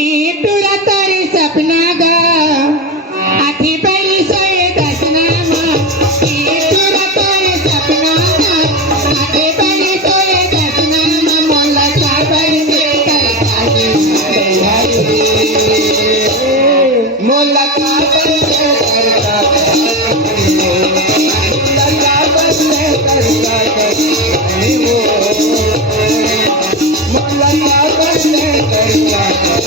ईटुरा तारे सपना गा आठी पहली सोए दसना ईटुरा तारे सपना गा आठी पहली सोए दसना मोला काबर में करतानी मोला काबर में करतानी मोला काबर में करतानी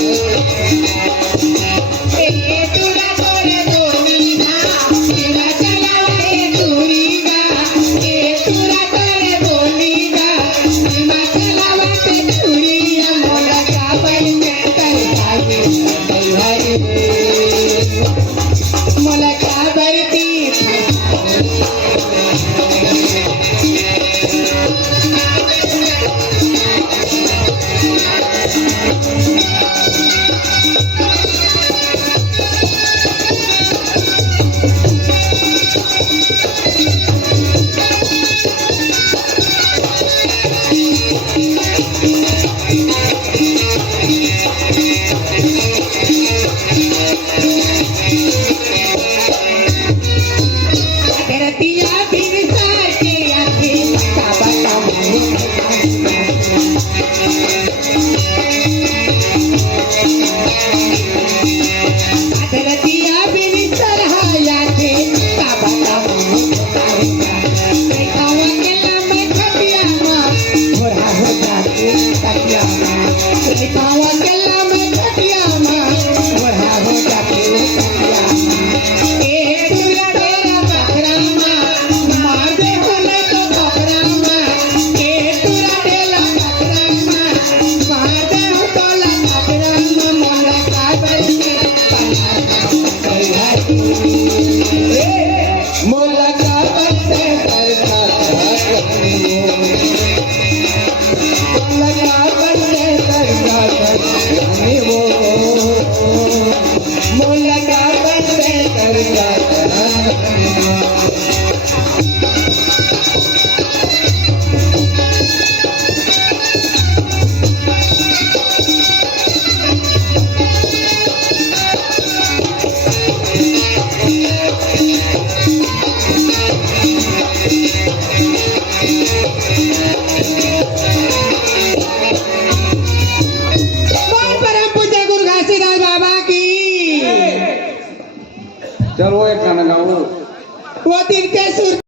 मोला काबर में करतानी चलो एक गाना गाओ वो दिन के सुर